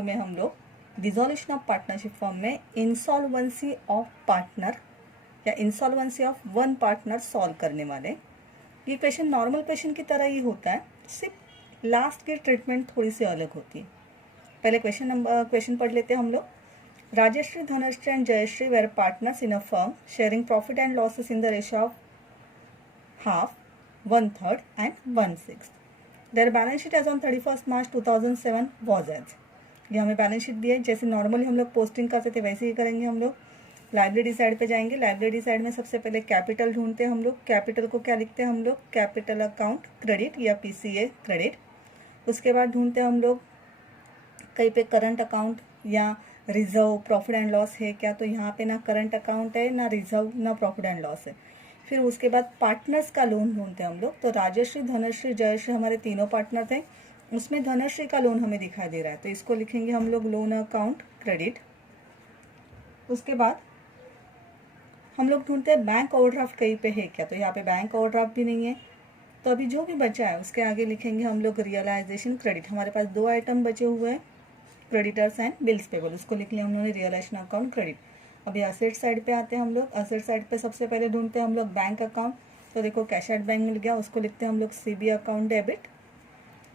Video में हम लोग डिसॉल्यूशन ऑफ पार्टनरशिप फॉर्म में इंसॉल्वेंसी ऑफ पार्टनर या insolvency of one partner solve करने वाले। ये क्वेश्चन नॉर्मल क्वेश्चन की तरह ही होता है, सिर्फ लास्ट की ट्रीटमेंट थोड़ी सी अलग होती है। पहले क्वेश्चन पढ़ लेते हैं हम लोग। Rajshree, Dhanshree and Jayshree were partners in a firm sharing profit and losses in the ratio of half, 1/3 and 1/6. Their balance sheet as on 31st March 2007 was as। ये हमें बैलेंस शीट दी है, जैसे नॉर्मली हम लोग पोस्टिंग करते थे वैसे ही करेंगे हम लोग। लाइब्रेरी साइड पे जाएंगे, लाइब्रेरी साइड में सबसे पहले कैपिटल ढूंढते हैं हम लोग। कैपिटल को क्या लिखते हैं हम लोग, कैपिटल अकाउंट क्रेडिट या पीसीए क्रेडिट। उसके बाद ढूंढते हैं हम लोग कहीं पे करंट अकाउंट या रिजर्व प्रॉफिट एंड लॉस है क्या, तो यहाँ पे ना करंट अकाउंट है, ना रिजर्व, ना प्रॉफिट एंड लॉस है। फिर उसके बाद पार्टनर्स का लोन ढूंढते हैं हम लोग। तो राजश्री, धनश्री, जयश्री हमारे तीनों पार्टनर थे, उसमें धनश्री का लोन हमें दिखाई दे रहा है, तो इसको लिखेंगे हम लोग लोन अकाउंट क्रेडिट। उसके बाद हम लोग ढूंढते हैं बैंक ओवरड्राफ्ट कहीं पे है क्या, तो यहाँ पे बैंक ओवरड्राफ्ट भी नहीं है, तो अभी जो भी बचा है उसके आगे लिखेंगे हम लोग रियलाइजेशन क्रेडिट। हमारे पास दो आइटम बचे हुए हैं, क्रेडिटर्स एंड बिल्स पेबल, उसको लिख लिया हम लोगों ने रियलाइजेशन अकाउंट क्रेडिट। अभी असेट साइड पे आते हैं हम लोग। असेट साइड पे सबसे पहले ढूंढते हैं हम लोग बैंक अकाउंट, तो देखो कैश एट बैंक मिल गया, उसको लिखते हैं हम लोग सीबी अकाउंट डेबिट।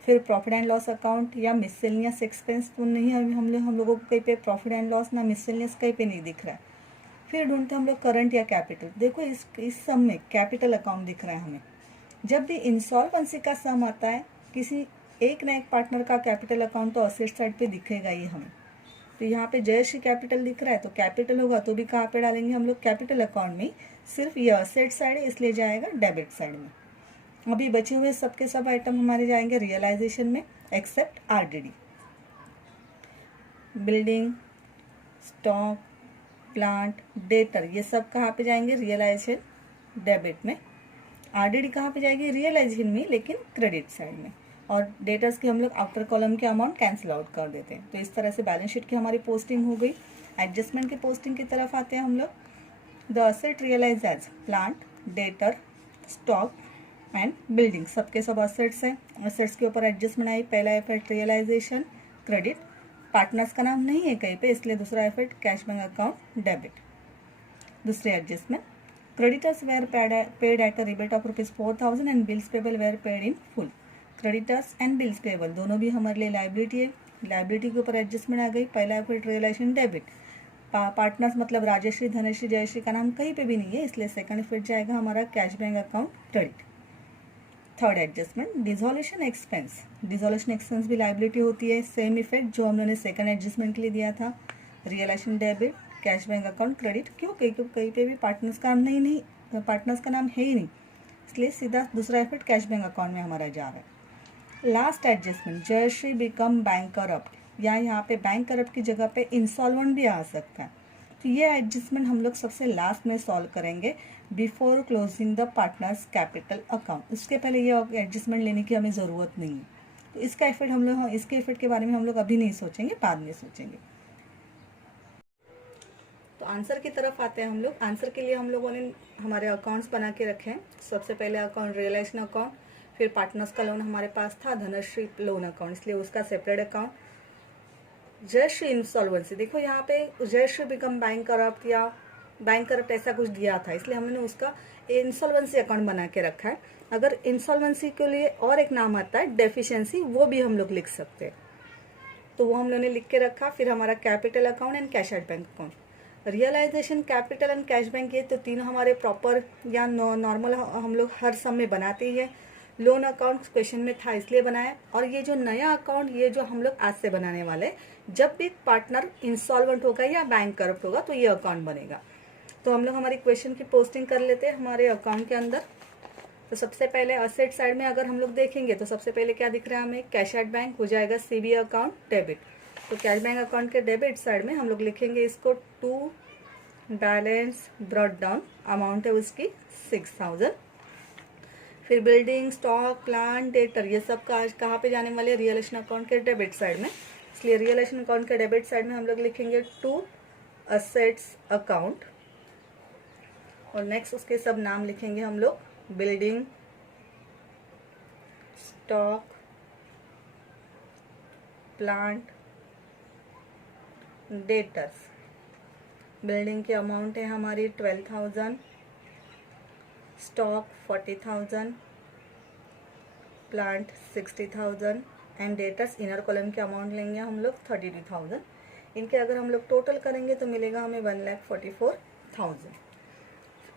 फिर प्रॉफिट एंड लॉस अकाउंट या मिसलेनियस एक्सपेंस, तो नहीं हम लोगों को कहीं पे प्रॉफिट एंड लॉस ना मिसलेनियस कहीं पे नहीं दिख रहा है। फिर ढूंढते हैं हम लोग करंट या कैपिटल, देखो इस सम में कैपिटल अकाउंट दिख रहा है हमें। जब भी इंसॉल्वेंसी का सम आता है किसी एक ना एक पार्टनर का कैपिटल अकाउंट तो असेट साइड पे दिखेगा ही हमें। तो यहाँ पे जयश्री कैपिटल दिख रहा है, तो कैपिटल होगा तो भी कहाँ पे डालेंगे हम लोग, कैपिटल अकाउंट में। सिर्फ ये असेट साइड है इसलिए जाएगा डेबिट साइड में। अभी बचे हुए सबके सब आइटम हमारे जाएंगे रियलाइजेशन में, except RDD. Building, stock, plant, debtor, ये सब कहाँ पे जाएंगे, रियलाइजेशन डेबिट में। आरडीडी कहाँ पे जाएगी, रियलाइजेशन में, लेकिन क्रेडिट साइड में। और डेटर्स की हम लोग आउटर कॉलम के अमाउंट कैंसिल आउट कर देते हैं। तो इस तरह से बैलेंस शीट की हमारी पोस्टिंग हो गई। एडजस्टमेंट की पोस्टिंग की तरफ आते हैं हम लोग। The asset realise as plant, debtor, stock and building, सबके सब असेट्स हैं। असेट्स के ऊपर एडजस्टमेंट आई, पहला एफर्ट रियलाइजेशन क्रेडिट, पार्टनर्स का नाम नहीं है कहीं पे इसलिए दूसरा effect cash bank account debit. दूसरी adjustment, creditors were paid at a rebate of ₹4,000 and bills payable were paid in full. Creditors and bills payable दोनों भी हमारे लिए लाइबिलिटी है, लाइबिलिटी के ऊपर एडजस्टमेंट आ गई, पहला एफर्ट रियलाइजेशन डेबिट। पार्टनर्स मतलब राजश्री, धनश्री, जयश्री का नाम कहीं पे भी नहीं है इसलिए सेकंड एफर्ट जाएगा हमारा cash bank account credit. Third adjustment, dissolution expense. Dissolution expense भी लाइबिलिटी होती है, सेम इफेक्ट जो हम लोगों ने सेकंड एडजस्टमेंट के लिए दिया था, realisation debit, cash bank account credit. क्यों, कहीं पे भी पार्टनर्स का नाम नहीं पार्टनर्स का नाम है ही नहीं इसलिए सीधा दूसरा एफर्ट कैश बैंक अकाउंट में हमारा जा रहा है। Last adjustment, Jayshree become bankrupt, या यहाँ पे बैंक करप्ट की जगह पे इंसॉल्वेंट भी आ सकता है, तो ये एडजस्टमेंट हम लोग सबसे लास्ट में सॉल्व करेंगे before closing the partners capital account. इसके पहले ये एडजस्टमेंट लेने की हमें ज़रूरत नहीं है, तो इसका इफेक्ट इसके इफेक्ट के बारे में हम लोग अभी नहीं सोचेंगे, बाद में सोचेंगे। तो आंसर की तरफ आते हैं हम लोग। आंसर के लिए हम लोगों ने हमारे अकाउंट्स बना के रखे हैं। सबसे पहले अकाउंट रियलाइजेशन अकाउंट, फिर पार्टनर्स का लोन हमारे पास था, धनश्री लोन अकाउंट इसलिए उसका सेपरेट अकाउंट। जयश्री इंसॉल्वेंसी, देखो यहाँ पे जयश्री बिकम बैंक करप्ट या बैंक करप्ट ऐसा कुछ दिया था इसलिए हमने उसका इंसॉल्वेंसी अकाउंट बना के रखा है। अगर इंसॉल्वेंसी के लिए और एक नाम आता है डेफिशिएंसी, वो भी हम लोग लिख सकते हैं, तो वो हम लोगों ने लिख के रखा। फिर हमारा capital account and cash at bank account, realisation, capital and cash bank, ये तो तीनों हमारे प्रॉपर या नॉर्मल हम लोग हर सम में बनाते ही है। लोन अकाउंट क्वेश्चन में था इसलिए बनाया, और ये जो नया अकाउंट ये जो हम लोग आज से बनाने वाले, जब भी पार्टनर इंसॉल्वेंट होगा या बैंक करप्ट होगा तो ये अकाउंट बनेगा। तो हम लोग हमारी क्वेश्चन की पोस्टिंग कर लेते हैं हमारे अकाउंट के अंदर। तो सबसे पहले असेट साइड में अगर हम लोग देखेंगे तो सबसे पहले क्या दिख रहा है हमें, कैश एट बैंक हो जाएगा सीबी अकाउंट डेबिट। तो कैश बैंक अकाउंट के डेबिट साइड में हम लोग लिखेंगे इसको to balance brought down, amount है उसकी 6,000। फिर बिल्डिंग, स्टॉक, प्लांट, डेटर, ये सब कहाँ पे जाने वाले, रियलाइजेशन अकाउंट के डेबिट साइड में, इसलिए रियलाइजेशन अकाउंट के डेबिट साइड में हम लोग लिखेंगे टू असेट्स अकाउंट, और नेक्स्ट उसके सब नाम लिखेंगे हम लोग, building, stock, plant, debtors, building की अमाउंट है हमारी 12,000, stock 40,000, plant 60,000 and debtors inner column के अमाउंट लेंगे हम लोग 32,000। इनके अगर हम लोग टोटल करेंगे तो मिलेगा हमें 1,44,000।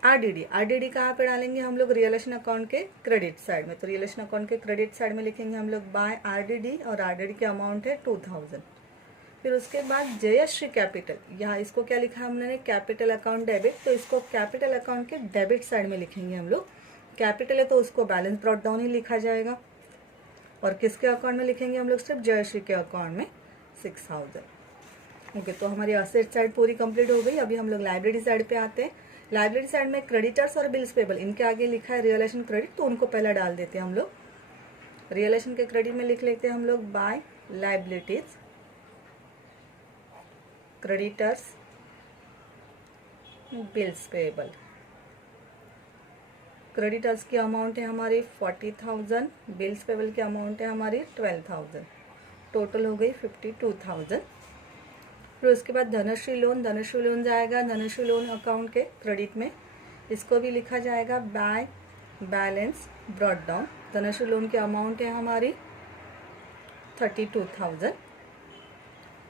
आरडीडी कहाँ पे डालेंगे हम लोग? रियलाइजेशन अकाउंट के क्रेडिट साइड में। तो रियलाइजेशन अकाउंट के क्रेडिट साइड में लिखेंगे हम लोग बाय आरडीडी, और आरडीडी की अमाउंट है 2,000। फिर उसके बाद जयश्री कैपिटल, यहाँ इसको क्या लिखा है हमने? कैपिटल अकाउंट डेबिट, तो इसको कैपिटल अकाउंट के डेबिट साइड में लिखेंगे हम लोग। कैपिटल है तो उसको बैलेंस ब्रॉट डाउन ही लिखा जाएगा। और किसके अकाउंट में लिखेंगे हम लोग? सिर्फ जयश्री के अकाउंट में 6,000। ओके, तो हमारी असेट साइड पूरी कंप्लीट हो गई। अभी हम लोग लाइब्रेरी साइड पे आते हैं। लाइब्रेरी साइड में क्रेडिटर्स और बिल्स पेबल, इनके आगे लिखा है रियलाइजेशन क्रेडिट, तो उनको पहला डाल देते हैं हम लोग। रियलाइजेशन के क्रेडिट में लिख लेते हैं हम लोग by liabilities, creditors, bills payable. Creditors की अमाउंट है हमारी 40,000, बिल्स पेबल की अमाउंट है हमारी 12,000, टोटल हो गई 52,000। फिर उसके बाद धनश्री लोन, धनश्री लोन जाएगा धनश्री लोन अकाउंट के क्रेडिट में, इसको भी लिखा जाएगा bye balance brought down. Dhanashree loan की अमाउंट है हमारी 32,000।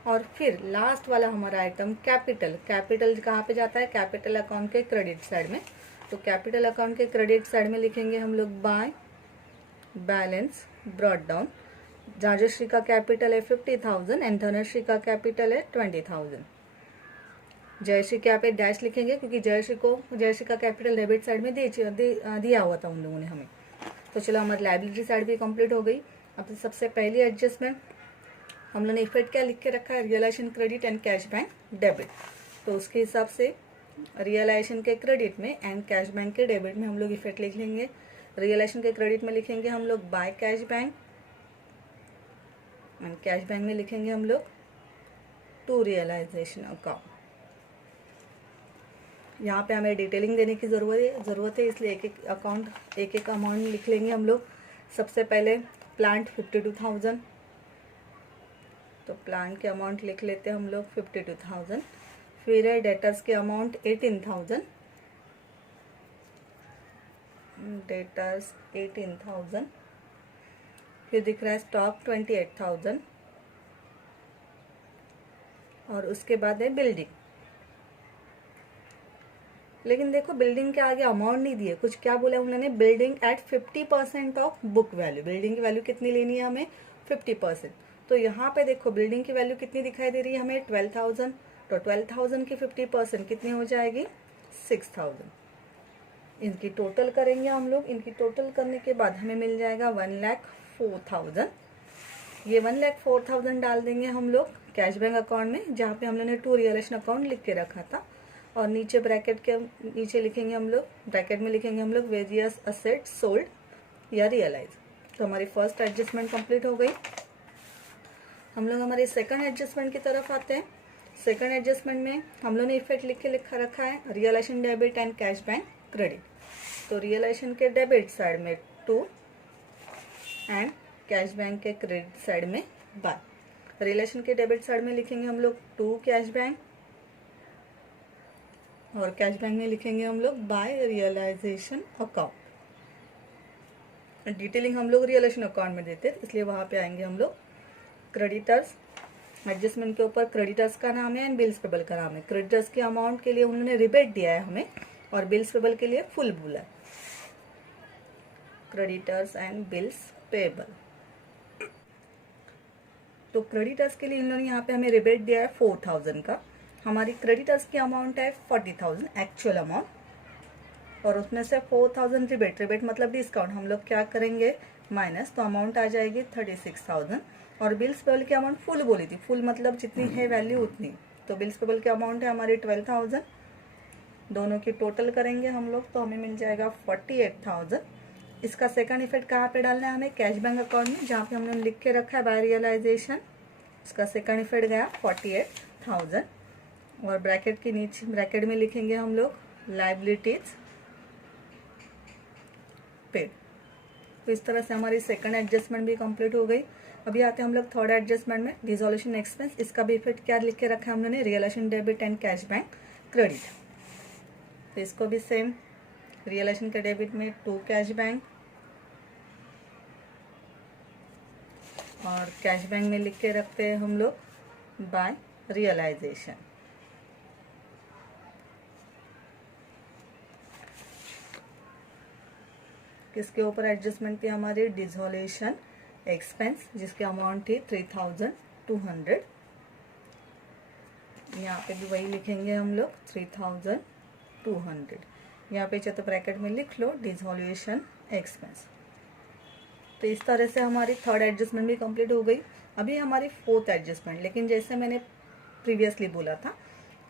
और फिर लास्ट वाला हमारा आइटम कैपिटल, कैपिटल कहाँ पे जाता है? कैपिटल अकाउंट के क्रेडिट साइड में। तो कैपिटल अकाउंट के क्रेडिट साइड में लिखेंगे हम लोग by balance brought down. Rajshree का कैपिटल है 50,000 एंड धनश्री का कैपिटल है 20,000। जयश्री के यहाँ पे डैश लिखेंगे क्योंकि जयश्री का कैपिटल डेबिट साइड में दिया हुआ था उन लोगों ने हमें। तो चलो हमारी लाइबिलिटी साइड भी कंप्लीट हो गई। अब सबसे पहली एडजस्टमेंट हम लोगों ने इफेक्ट क्या लिख के रखा है? Realisation credit and cash bank debit. तो उसके हिसाब से रियलाइजेशन के क्रेडिट में एंड कैश बैंक के डेबिट में हम लोग इफेक्ट लिख लेंगे। रियलाइजेशन के क्रेडिट में लिखेंगे हम लोग by cash bank, and cash bank में लिखेंगे हम लोग टू रियलाइजेशन अकाउंट। यहाँ पे हमें डिटेलिंग देने की ज़रूरत है, इसलिए एक एक अकाउंट एक एक अमाउंट लिख लेंगे हम लोग। सबसे पहले प्लांट 52,000, तो प्लांट के अमाउंट लिख लेते हैं हम लोग 52,000। फिर है डेटर्स के अमाउंट 18,000, डेटर्स 18,000। फिर दिख रहा है स्टॉक 28,000, और उसके बाद है बिल्डिंग। लेकिन देखो बिल्डिंग के आगे अमाउंट नहीं दिए, कुछ क्या बोला उन्होंने? Building at 50% of book value. Building की वैल्यू कितनी लेनी है हमें? 50%। तो यहाँ पे देखो बिल्डिंग की वैल्यू कितनी दिखाई दे रही है हमें? 12,000। तो 12,000 की 50% कितनी हो जाएगी? 6,000। इनकी टोटल करेंगे हम लोग। इनकी टोटल करने के बाद हमें मिल जाएगा 1,04,000। ये 1,04,000 डाल देंगे हम लोग कैश बैंक अकाउंट में, जहाँ पे हम लोगों ने टू रियलाइजेशन अकाउंट लिख के रखा था। और नीचे ब्रैकेट के नीचे लिखेंगे हम लोग, ब्रैकेट में लिखेंगे हम लोग वेरियस असेट्स सोल्ड या रियलाइज। तो हमारी फर्स्ट एडजस्टमेंट कंप्लीट हो गई। हम लोग हमारे सेकंड एडजस्टमेंट की तरफ आते हैं। सेकंड एडजस्टमेंट में हम लोग ने इफेक्ट लिख के लिखा रखा है realisation debit and cash bank credit. तो रियलाइजेशन के डेबिट साइड में 2 एंड कैश बैंक के क्रेडिट साइड में बाय। रियलाइजेशन के डेबिट साइड में लिखेंगे हम लोग 2 कैश बैंक, और कैश बैंक में लिखेंगे हम लोग बाय रियलाइजेशन अकाउंट। डिटेलिंग हम लोग रियलाइजेशन अकाउंट में देते हैं, इसलिए वहाँ पे आएंगे हम लोग। क्रेडिटर्स एडजस्टमेंट के ऊपर क्रेडिटर्स का नाम है एंड बिल्स पेबल का नाम है। क्रेडिटर्स के अमाउंट के लिए उन्होंने रिबेट दिया है हमें, और बिल्स पेबल के लिए फुल बोला है। Creditors and bills payable. तो क्रेडिटर्स के लिए इन्होंने यहाँ पे हमें रिबेट दिया है 4,000 का। हमारी क्रेडिटर्स की अमाउंट है 40,000 एक्चुअल अमाउंट, और उसमें से 4,000 रिबेट मतलब डिस्काउंट हम लोग क्या करेंगे? माइनस। तो अमाउंट आ जाएगी 36,000। और बिल्स पेबल की अमाउंट फुल बोली थी, फुल मतलब जितनी है वैल्यू उतनी। तो बिल्स पेबल की अमाउंट है हमारी 12,000। दोनों की टोटल करेंगे हम लोग तो हमें मिल जाएगा 48,000। इसका सेकंड इफेक्ट कहाँ पे डालना है हमें? कैश बैंक अकाउंट में, जहाँ पे हमने लिख के रखा है बाय रियलाइजेशन। इसका सेकंड इफेक्ट गया 48,000, और ब्रैकेट के नीचे ब्रैकेट में लिखेंगे हम लोग लाइबिलिटीज पेड। तो इस तरह से हमारी सेकंड एडजस्टमेंट भी कंप्लीट हो गई। अभी आते हैं हम लोग थर्ड एडजस्टमेंट में, डिसोल्यूशन एक्सपेंस। इसका भी इफेक्ट क्या लिख के रखा है हम लोगों ने, realisation debit and cash bank credit. तो इसको भी सेम, रियलाइजेशन के डेबिट में 2 कैश बैंक और कैश बैंक में लिख के रखते हैं हम लोग बाय रियलाइजेशन। किसके ऊपर एडजस्टमेंट थी हमारी, डिसोल्यूशन एक्सपेंस, जिसकी अमाउंट थी 3200। यहाँ पे भी वही लिखेंगे हम लोग 3200। यहाँ पे चाहे तो ब्रैकेट में लिख लो डिसोल्यूशन एक्सपेंस। तो इस तरह से हमारी थर्ड एडजस्टमेंट भी कंप्लीट हो गई। अभी हमारी फोर्थ एडजस्टमेंट, लेकिन जैसे मैंने प्रीवियसली बोला था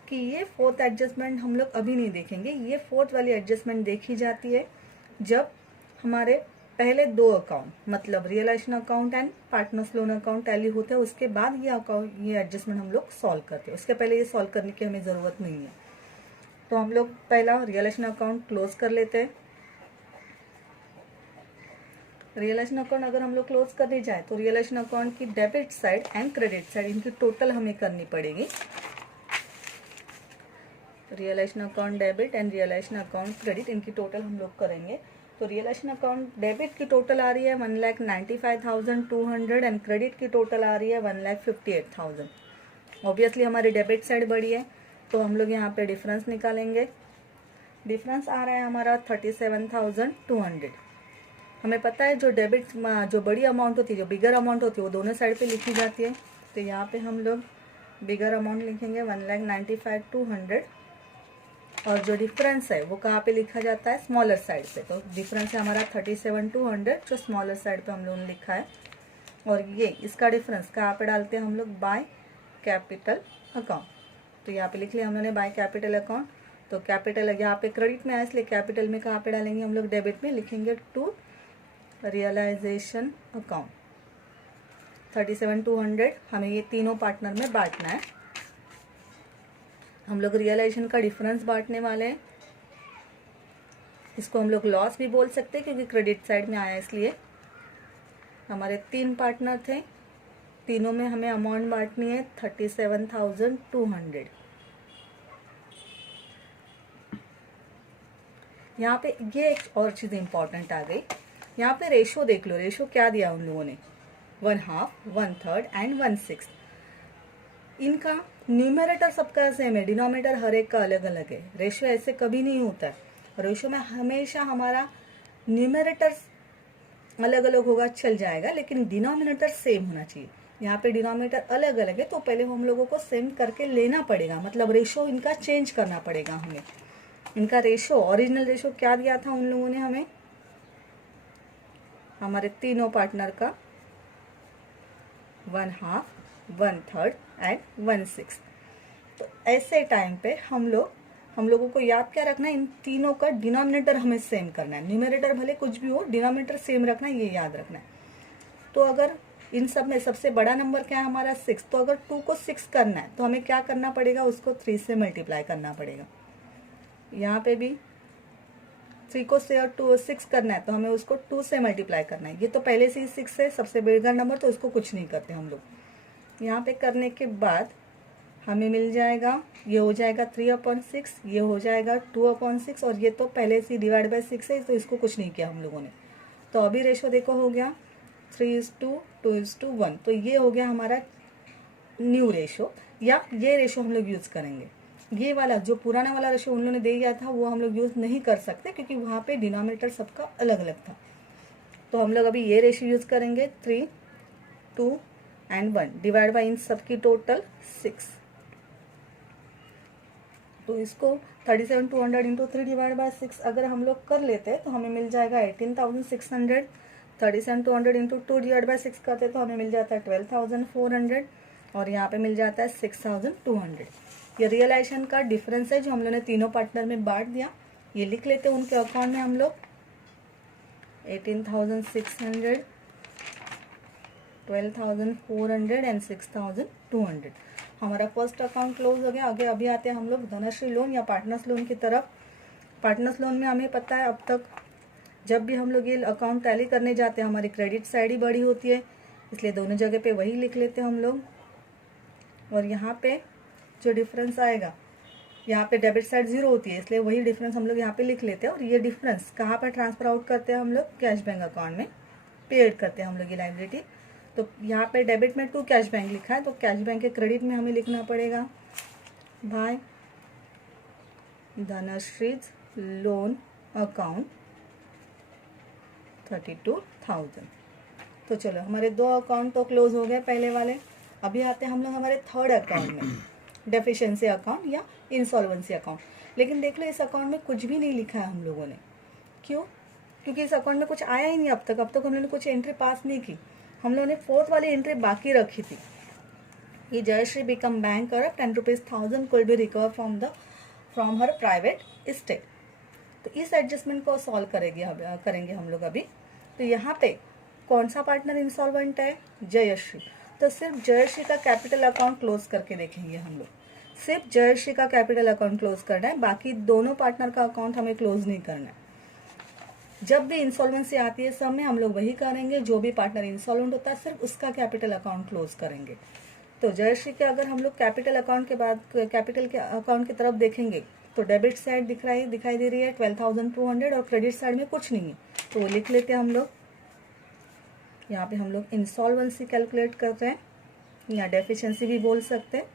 कि ये फोर्थ एडजस्टमेंट हम लोग अभी नहीं देखेंगे। ये फोर्थ वाली एडजस्टमेंट देखी जाती है जब हमारे पहले 2 अकाउंट, मतलब realisation account and partners loan account tally होता है, उसके बाद ये एडजस्टमेंट हम लोग सॉल्व करते हैं। उसके पहले ये सॉल्व करने की हमें ज़रूरत नहीं है। तो हम लोग पहला रियलाइजेशन अकाउंट क्लोज कर लेते हैं। रियलाइजेशन अकाउंट अगर हम लोग क्लोज करने जाए तो रियलाइजेशन अकाउंट की debit side and credit side, इनकी टोटल हमें करनी पड़ेगी। Realisation account debit and realisation account credit, इनकी टोटल हम लोग करेंगे। तो रियलाइजेशन अकाउंट डेबिट की टोटल आ रही है 1,95,200 एंड क्रेडिट की टोटल आ रही है 1,58,000। ऑब्वियसली हमारी डेबिट साइड बड़ी है तो हम लोग यहाँ पे डिफरेंस निकालेंगे। डिफरेंस आ रहा है हमारा 37,200। हमें पता है जो डेबिट, जो बड़ी अमाउंट होती है, जो बिगर अमाउंट होती है, वो दोनों साइड पे लिखी जाती है। तो यहाँ पे हम लोग बिगर अमाउंट लिखेंगे 1,95,200 और जो डिफरेंस है वो कहाँ पे लिखा जाता है, स्मॉलर साइड पे। तो डिफरेंस है हमारा 37,200 जो स्मॉलर साइड पे हम लोगों ने लिखा है। और ये इसका डिफरेंस कहाँ पे डालते हैं हम लोग, बाय कैपिटल अकाउंट। तो यहाँ पे लिख लिया हम लोगों ने बाय कैपिटल अकाउंट। तो कैपिटल यहाँ पे क्रेडिट में आया इसलिए कैपिटल में कहाँ पे डालेंगे हम लोग, डेबिट में लिखेंगे टू रियलाइजेशन अकाउंट। 37,200 हमें ये तीनों पार्टनर में बांटना है। हम लोग रियलाइजेशन का डिफरेंस बांटने वाले हैं। इसको हम लोग लॉस भी बोल सकते हैं क्योंकि क्रेडिट साइड में आया इसलिए। हमारे 3 पार्टनर थे, तीनों में हमें अमाउंट बांटनी है 37,200। यहाँ पे ये एक और चीज़ इंपॉर्टेंट आ गई। यहाँ पे रेशो देख लो, रेशो क्या दिया उन लोगों ने, 1/2, 1/3 एंड 1/6। इनका न्यूमरेटर सबका सेम है, डिनोमिनेटर हर एक का अलग अलग है। रेशो ऐसे कभी नहीं होता है। रेशो में हमेशा हमारा न्यूमरेटर अलग अलग होगा चल जाएगा, लेकिन डिनोमिनेटर सेम होना चाहिए। यहाँ पे डिनोमिनेटर अलग अलग है तो पहले हम लोगों को सेम करके लेना पड़ेगा, मतलब रेशो इनका चेंज करना पड़ेगा हमें। इनका रेशो, ओरिजिनल रेशो क्या दिया था उन लोगों ने हमें, हमारे तीनों पार्टनर का 1/2, 1/3 एंड 1/6। तो ऐसे टाइम पे हम लोगों को याद क्या रखना है, इन तीनों का डिनोमिनेटर हमें सेम करना है। न्यूमरेटर भले कुछ भी हो, डिनोमिनेटर सेम रखना है, ये याद रखना है। तो अगर इन सब में सबसे बड़ा नंबर क्या है हमारा 6, तो अगर 2 को 6 करना है तो हमें क्या करना पड़ेगा, उसको 3 से मल्टीप्लाई करना पड़ेगा। यहाँ पे भी 3 को 6 करना है तो हमें उसको 2 से मल्टीप्लाई करना है। ये तो पहले से ही 6 है, सबसे बड़ा नंबर, तो उसको कुछ नहीं करते हम लोग। यहाँ पे करने के बाद हमें मिल जाएगा, ये हो जाएगा 3/6, ये हो जाएगा 2/6 और ये तो पहले से डिवाइड बाय 6 है तो इसको कुछ नहीं किया हम लोगों ने। तो अभी रेशो देखो हो गया 3:2:1। तो ये हो गया हमारा न्यू रेशो, या ये रेशो हम लोग यूज़ करेंगे। ये वाला जो पुराना वाला रेशो उन लोगों ने दे दिया था वो हम लोग यूज़ नहीं कर सकते क्योंकि वहाँ पे डिनोमिनेटर सबका अलग अलग था। तो हम लोग अभी ये रेशो यूज़ करेंगे 3, 2 एंड 1 डिवाइड बाई इन सबकी टोटल 6। तो इसको 37,200 इंटू 3 डिवाइड बाय 6 अगर हम लोग कर लेते हैं तो हमें मिल जाएगा 18,600। 37,200 इंटू 2 डिवाइड बाय 6 करते तो हमें मिल जाता है 12,400 और यहाँ पे मिल जाता है 6,200। ये रियलाइजेशन का डिफरेंस है जो हम लोग ने तीनों पार्टनर में बांट दिया। ये लिख लेते हैं उनके अकाउंट में हम लोग 18,600, 12,400 एंड 6,200। हमारा फर्स्ट अकाउंट क्लोज हो गया। आगे अभी आते हैं हम लोग धनश्री लोन या पार्टनर्स लोन की तरफ। पार्टनर्स लोन में हमें पता है अब तक जब भी हम लोग ये अकाउंट टैली करने जाते हैं हमारी क्रेडिट साइड ही बड़ी होती है, इसलिए दोनों जगह पे वही लिख लेते हैं हम लोग। और यहाँ पे जो डिफरेंस आएगा, यहाँ पे डेबिट साइड 0 होती है, इसलिए वही डिफरेंस हम लोग यहाँ पे लिख लेते हैं। और ये डिफरेंस कहाँ पर ट्रांसफर आउट करते हैं हम लोग? कैश बैंक अकाउंट में पेड करते हैं हम लोग ये लायबिलिटी। तो यहाँ पे डेबिट में टू कैश बैंक लिखा है, तो कैश बैंक के क्रेडिट में हमें लिखना पड़ेगा बाय धनश्रीज लोन अकाउंट 32,000। तो चलो हमारे 2 अकाउंट तो क्लोज हो गए पहले वाले। अभी आते हैं हम लोग हमारे थर्ड अकाउंट में, डेफिशिएंसी अकाउंट या इंसॉल्वेंसी अकाउंट। लेकिन देख लो इस अकाउंट में कुछ भी नहीं लिखा है हम लोगों ने। क्यों? क्योंकि इस अकाउंट में कुछ आया ही नहीं अब तक हम लोगों ने कुछ एंट्री पास नहीं की। हम लोगों ने 4th वाली एंट्री बाकी रखी थी, ये Jayshree become bankrupt and ₹1,000 could be recovered from her private estate. तो इस एडजस्टमेंट को सॉल्व करेंगे हम लोग अभी। तो यहाँ पे कौन सा पार्टनर इंसॉल्वेंट है? जयश्री। तो सिर्फ जयश्री का कैपिटल अकाउंट क्लोज करके देखेंगे हम लोग। सिर्फ जयश्री का कैपिटल अकाउंट क्लोज करना है, बाकी दोनों पार्टनर का अकाउंट हमें क्लोज नहीं करना है। जब भी इंसॉल्वेंसी आती है सब में हम लोग वही करेंगे, जो भी पार्टनर इंसॉल्वेंट होता है सिर्फ उसका कैपिटल अकाउंट क्लोज करेंगे। तो जयश्री के अगर हम लोग कैपिटल अकाउंट के बाद कैपिटल के अकाउंट की तरफ देखेंगे तो डेबिट साइड दिखाई दे रही है 12,200 और क्रेडिट साइड में कुछ नहीं है, तो वो लिख लेते हैं हम लोग। यहाँ पे हम लोग इंसॉल्वेंसी कैलकुलेट कर रहे हैं, या डेफिशिएंसी भी बोल सकते हैं,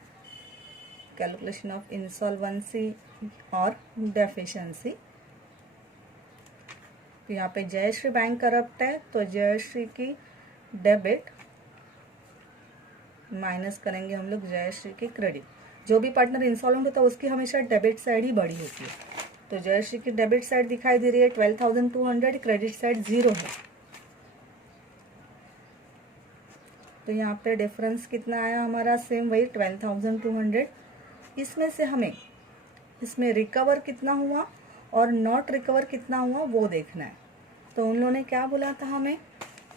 कैलकुलेशन ऑफ इंसॉल्वेंसी और डेफिशिएंसी। तो यहाँ पे जयश्री बैंक करप्ट है, तो जयश्री की डेबिट माइनस करेंगे हम लोग जयश्री की क्रेडिट। जो भी पार्टनर इंसॉल्वेंट होता है उसकी हमेशा डेबिट साइड ही बड़ी होती है। तो जयश्री की डेबिट साइड दिखाई दे रही है 12,200, क्रेडिट साइड 0 है। तो यहाँ पे डिफरेंस कितना आया हमारा? सेम वही 12,200। इसमें से हमें इसमें रिकवर कितना हुआ और नॉट रिकवर कितना हुआ वो देखना है। तो उन लोगों ने क्या बोला था हमें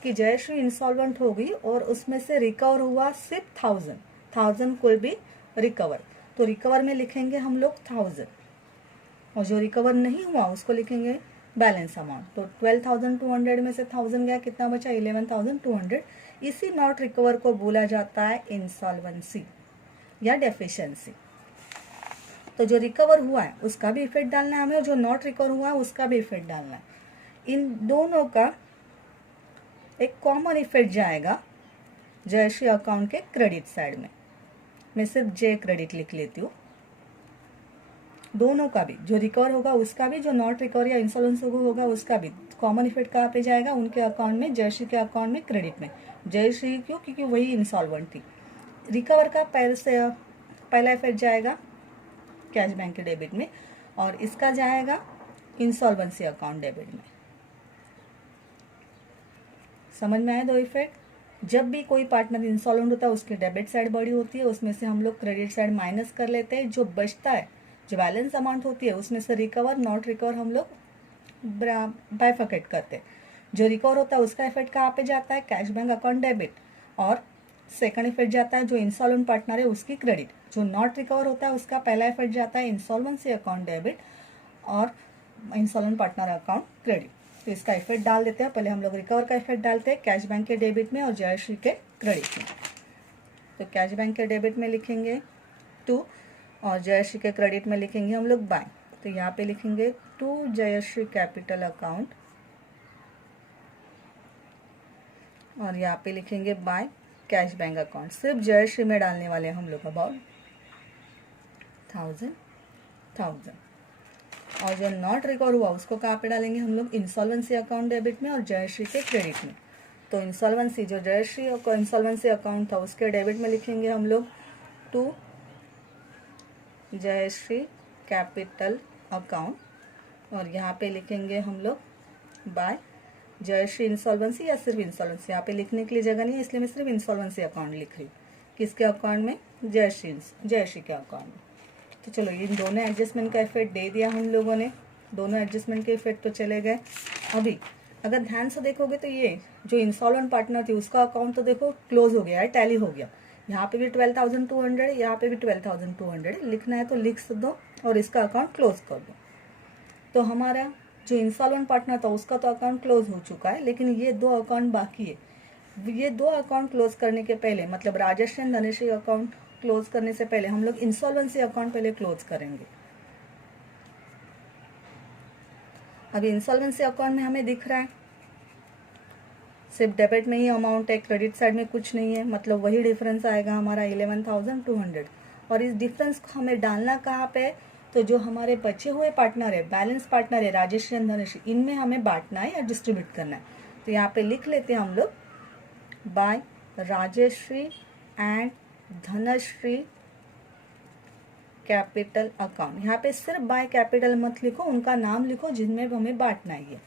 कि जयश्री इंसॉल्वेंट हो गई और उसमें से रिकवर हुआ सिर्फ 1,000 कोई भी रिकवर। तो रिकवर में लिखेंगे हम लोग 1,000 और जो रिकवर नहीं हुआ उसको लिखेंगे बैलेंस अमाउंट। तो 12,200 में से 1,000 गया, कितना बचा? 11,200। इसी नॉट रिकवर को बोला जाता है इंसॉल्वेंसी या डेफिशिएंसी। तो जो रिकवर हुआ है उसका भी इफेक्ट डालना है हमें, और जो नॉट रिकवर हुआ है उसका भी इफेक्ट डालना है। इन दोनों का एक कॉमन इफेक्ट जाएगा जयश्री अकाउंट के क्रेडिट साइड में। मैं सिर्फ जे क्रेडिट लिख लेती हूँ। दोनों का भी, जो रिकवर होगा उसका भी, जो नॉट रिकवर या इंसॉल्वेंस होगा उसका भी कॉमन इफेक्ट कहाँ पे जाएगा? उनके अकाउंट में, जयश्री के अकाउंट में क्रेडिट में। जयश्री क्यों? क्योंकि वही इंसॉल्वेंट थी। रिकवर का पहला इफेक्ट जाएगा कैश बैंक के डेबिट में और इसका जाएगा इंसॉल्वेंसी अकाउंट डेबिट में। समझ में आए 2 इफेक्ट? जब भी कोई पार्टनर इंसॉल्वेंट होता है उसकी डेबिट साइड बड़ी होती है, उसमें से हम लोग क्रेडिट साइड माइनस कर लेते हैं। जो बचता है, जो बैलेंस अमाउंट होती है उसमें से रिकवर नॉट रिकवर हम लोग बाइफर्केट करते हैं। जो रिकवर होता है उसका इफेक्ट कहाँ पे जाता है? Cash bank account debit. और सेकंड इफेक्ट जाता है जो इंसॉल्वेंट पार्टनर है उसकी क्रेडिट। जो नॉट रिकवर होता है उसका पहला इफेक्ट जाता है इंसॉल्वेंसी अकाउंट डेबिट और इंसॉल्वेंट पार्टनर अकाउंट क्रेडिट। तो इसका इफेक्ट डाल देते हैं। पहले हम लोग रिकवर का इफेक्ट डालते हैं कैश बैंक के डेबिट में और जयश्री के क्रेडिट में। तो कैश बैंक के डेबिट में लिखेंगे 2 और जयश्री के क्रेडिट में लिखेंगे हम लोग बाय। तो यहाँ पे लिखेंगे 2 जयश्री कैपिटल अकाउंट और यहाँ पे लिखेंगे बाय कैश बैंक अकाउंट। सिर्फ जयश्री में डालने वाले हैं हम लोग अबाउट 1,000। और जो नॉट रिकवर हुआ उसको कहाँ पे डालेंगे हम लोग? इंसॉल्वेंसी अकाउंट डेबिट में और जयश्री के क्रेडिट में। तो इंसॉल्वेंसी, जो जयश्री का इंसॉल्वेंसी अकाउंट था उसके डेबिट में लिखेंगे हम लोग 2 जयश्री कैपिटल अकाउंट और यहाँ पे लिखेंगे हम लोग बाय जयश्री इंसॉल्वेंसी या सिर्फ इंसॉल्वेंसी। यहाँ पे लिखने के लिए जगह नहीं है इसलिए मैं सिर्फ इंसॉल्वेंसी अकाउंट लिख रही। किसके अकाउंट में? जयश्री के अकाउंट में। तो चलो इन दोनों एडजस्टमेंट का इफेक्ट दे दिया हम लोगों ने। दोनों एडजस्टमेंट के इफेक्ट तो चले गए। अभी अगर ध्यान से देखोगे तो ये जो इंसॉल्वेंट पार्टनर थी उसका अकाउंट तो देखो क्लोज हो गया है, टैली हो गया। यहाँ पे भी 12,200, यहाँ पे भी 12,200 लिखना है तो लिख दो और इसका अकाउंट क्लोज कर दो। तो हमारा जो इंसॉल्वेंट पार्टनर था उसका तो अकाउंट क्लोज हो चुका है, लेकिन ये 2 अकाउंट बाकी है। ये दो अकाउंट क्लोज करने के पहले, मतलब Rajshree and Dhanashree account close करने से पहले हम लोग इंसॉल्वेंसी अकाउंट पहले क्लोज करेंगे। अभी इंसॉल्वेंसी अकाउंट में हमें दिख रहा है सिर्फ डेबिट में ही अमाउंट है, क्रेडिट साइड में कुछ नहीं है, मतलब वही डिफरेंस आएगा हमारा 11,200। और इस डिफरेंस को हमें डालना कहाँ पे, तो जो हमारे बचे हुए पार्टनर है, बैलेंस पार्टनर है राजश्री एंड धनश्री, इनमें हमें बांटना है या डिस्ट्रीब्यूट करना है। तो यहाँ पे लिख लेते हैं हम लोग by Rajshree and Dhanshree capital account. यहाँ पे सिर्फ बाय कैपिटल मत लिखो, उनका नाम लिखो जिनमें हमें बांटना है।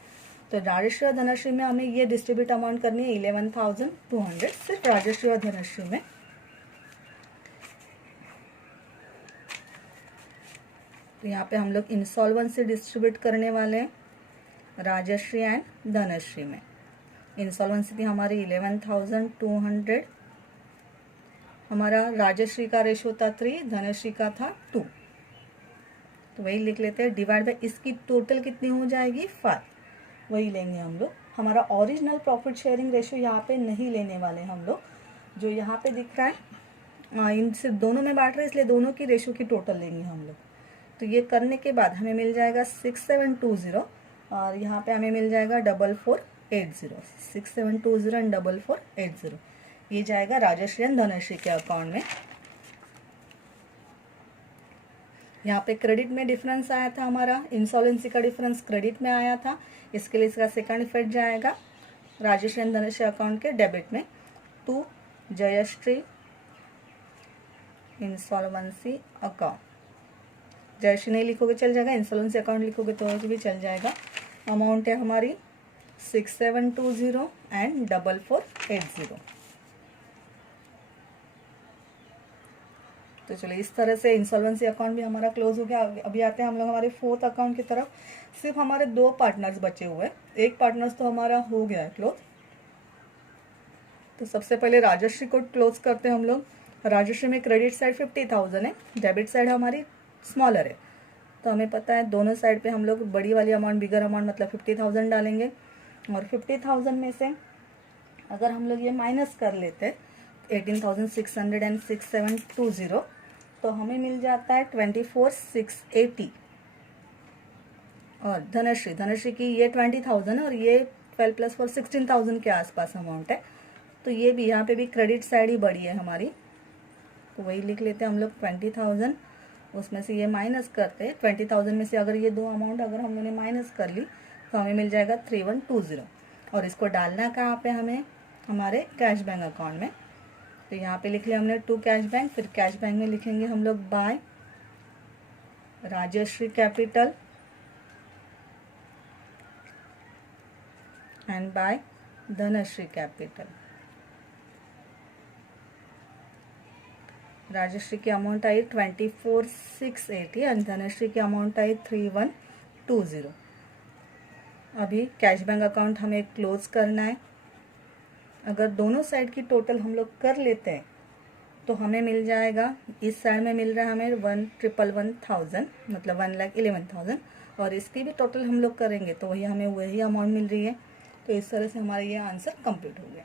तो राजश्री और धनश्री में हमें ये डिस्ट्रीब्यूट अमाउंट करनी है 11,200, सिर्फ राजश्री और धनश्री में। तो यहाँ पे हम लोग इंसॉल्वेंसी डिस्ट्रीब्यूट करने वाले हैं राजश्री एंड धनश्री में। इंसॉल्वेंसी थी हमारी 11,200, हमारा राजश्री का रेशो था 3, धनश्री का था 2। तो वही लिख लेते हैं, डिवाइड बाय इसकी टोटल कितनी हो जाएगी 5, वही लेंगे हम लोग। हमारा ओरिजिनल प्रॉफिट शेयरिंग रेशो यहाँ पे नहीं लेने वाले हम लोग, जो यहाँ पे दिख रहा है इन सिर्फ दोनों में बांट रहे हैं, इसलिए दोनों की रेशो की टोटल लेंगे हम लोग। तो ये करने के बाद हमें मिल जाएगा 6720 और यहाँ पे हमें मिल जाएगा 4480, 6720 एंड 4480। ये जाएगा राजश्री एंड धनश्री के अकाउंट में। यहाँ पे क्रेडिट में डिफरेंस आया था हमारा, इंसॉल्वेंसी का डिफरेंस क्रेडिट में आया था, इसके लिए इसका सेकंड इफेक्ट जाएगा राजश्री एंड धनश्री अकाउंट के डेबिट में to Jayshri insolvency account. Jayshri नहीं लिखोगे चल जाएगा, इंसॉल्वेंसी अकाउंट लिखोगे तो भी चल जाएगा। अमाउंट है हमारी 6720 एंड 4480। तो चलो इस तरह से इंसॉल्वेंसी अकाउंट भी हमारा क्लोज हो गया। अभी आते हैं हम लोग हमारे फोर्थ अकाउंट की तरफ। सिर्फ हमारे 2 पार्टनर्स बचे हुए हैं, एक पार्टनर्स तो हमारा हो गया है क्लोज। तो सबसे पहले राजश्री को क्लोज करते हैं हम लोग। राजश्री में क्रेडिट साइड 50,000 है, डेबिट साइड हमारी स्मॉलर है। तो हमें पता है दोनों साइड पे हम लोग बड़ी वाली अमाउंट, बिगर अमाउंट मतलब 50,000 डालेंगे। और 50,000 में से अगर हम लोग ये माइनस कर लेते हैं 18,600 एंड 6720, तो हमें मिल जाता है 24,680। और धनश्री की ये 20,000 है और ये 12 + 4 16,000 के आसपास अमाउंट है। तो ये भी यहाँ पे भी क्रेडिट साइड ही बड़ी है हमारी, तो वही लिख लेते हैं हम लोग 20,000। उसमें से ये माइनस करते हैं 20,000 में से अगर ये 2 अमाउंट अगर हम लोगों ने माइनस कर ली तो हमें मिल जाएगा 3120। और इसको डालना कहाँ पे हमें, हमारे कैश बैंक अकाउंट में। तो यहाँ पे लिख लिया हमने टू कैश बैंक, फिर कैश बैंक में लिखेंगे हम लोग by Rajshri capital and by Dhanshri capital. Rajshri की अमाउंट आई 24,680 एंड धनश्री की अमाउंट आई 3120। अभी कैश बैंक अकाउंट हमें क्लोज करना है। अगर दोनों साइड की टोटल हम लोग कर लेते हैं तो हमें मिल जाएगा, इस साइड में मिल रहा है हमें 1,11,000 मतलब 1,11,000, और इसकी भी टोटल हम लोग करेंगे तो वही हमें वही अमाउंट मिल रही है। तो इस तरह से हमारा ये आंसर कंप्लीट हो गया।